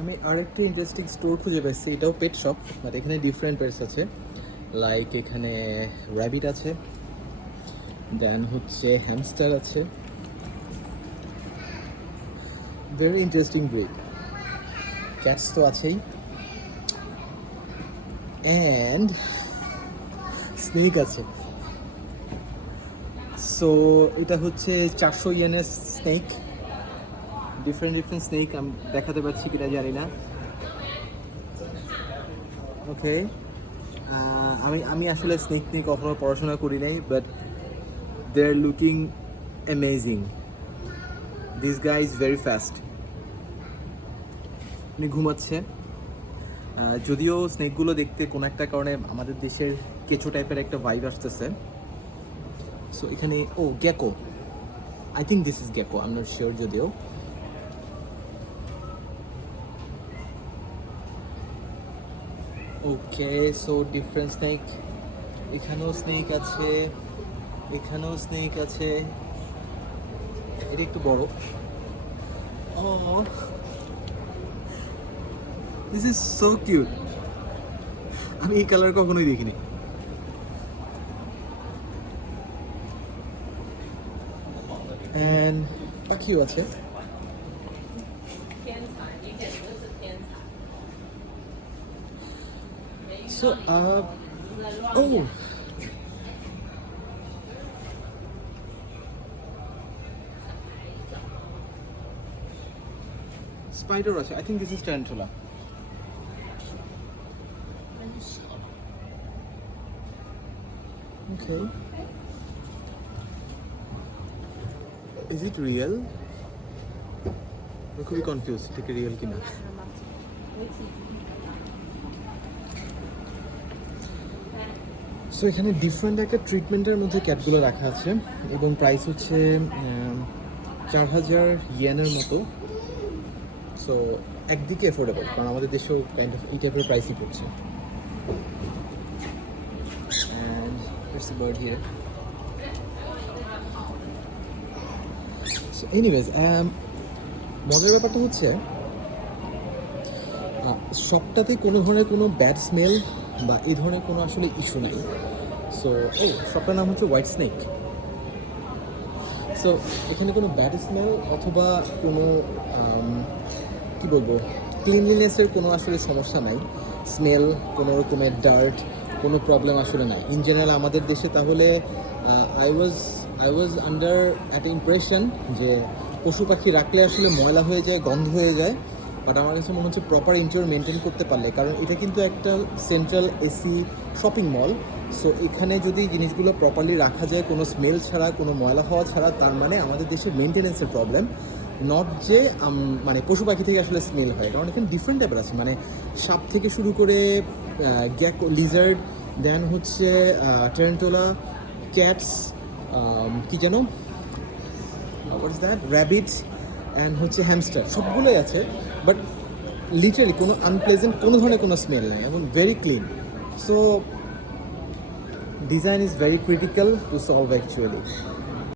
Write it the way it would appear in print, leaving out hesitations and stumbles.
আমি আরেকটা interesting store খুঁজে পাচ্ছি, এটাও পেট শপ, বাট এখানে ডিফারেন্ট পেটস আছে। লাইক এখানে র্যাবিট আছে, দেন হচ্ছে হ্যামস্টার আছে, ভেরি ইন্টারেস্টিং ব্রিড। ক্যাটস তো আছেই, অ্যান্ড স্নেক আছে। সো এটা হচ্ছে 400 ইয়েনের স্নেক। ডিফারেন্ট স্নেক আমি দেখাতে পারছি কিনা জানি না। ওকে, আমি আসলে স্নেক নিয়ে কখনো পড়াশোনা করি নাই, but they are looking amazing. This guy is very fast. উনি ঘুমাচ্ছে। যদিও স্নেকগুলো দেখতে কোনো একটা কারণে আমাদের দেশের কেঁচো টাইপের একটা ভাইব আসতেছে। সো এখানে Gecko, I think this is Gecko, I am not sure যদিও। ওকে, সো ডিফারেন্ট স্নেক। এখানেও স্নেক আছে, এখানেও স্নেক আছে। এটা একটু বড়। ও, দিস ইজ সো কিউট। আমি এই কালার কখনোই দেখিনি। অ্যান্ড পাখিও আছে। সো ও, স্পাইডার আছে। I think this is tarantula. Okay, is it real? আমি খুবই কনফিউজ, ঠিক রিয়েল কিনা। সো এখানে ডিফারেন্ট একটা ট্রিটমেন্টের মধ্যে ক্যাটগুলো রাখা আছে, এবং প্রাইস হচ্ছে 4000 ইয়েনের মতো। সো একদিকে অ্যাফোর্ডেবল, কারণ আমাদের দেশেও কাইন্ড অফ এই টাইপের প্রাইসই পড়ছে। And it's a bird here. So anyways, মজার ব্যাপারটা হচ্ছে সবটাতে কোনো ধরনের কোনো ব্যাড স্মেল বা এই ধরনের কোনো আসলে ইস্যু নেই। সো সবটার নাম হচ্ছে হোয়াইট স্নেক। সো এখানে কোনো ব্যাড স্মেল অথবা কোনো কী বলবো, ক্লিনলিনেসের কোনো আসলে সমস্যা নাই। স্মেল, কোনো রকমের ডার্ট, কোনো প্রবলেম আসলে নাই ইন জেনারেল আমাদের দেশে। তাহলে আই ওয়াজ আন্ডার একটা ইমপ্রেশন যে পশু পাখি রাখলে আসলে ময়লা হয়ে যায়, গন্ধ হয়ে যায়। বাট আমার কাছে মনে হচ্ছে প্রপার ইনডোর মেনটেন করতে পারলে, কারণ এটা কিন্তু একটা central AC shopping mall. So এখানে যদি জিনিসগুলো প্রপারলি রাখা যায় কোনো স্মেল ছাড়া, কোনো ময়লা হওয়া ছাড়া, তার মানে আমাদের দেশের মেনটেনেন্সের প্রবলেম, নট যে মানে পশু পাখি থেকে আসলে স্মেল হয়। কারণ এখানে ডিফারেন্ট টাইপের আছে, মানে সাপ থেকে শুরু করে গ্যাকো, লিজার্ড, দেন হচ্ছে ট্যারান্টুলা, ক্যাটস, কী যেন, what is that, rabbits, and হচ্ছে হ্যামস্টার, সবগুলোই আছে। বাট লিটারালি কোনো আনপ্লেজেন্ট কোনো ধরনের কোনো স্মেল নেই, এবং very clean. So design is very critical to solve actually.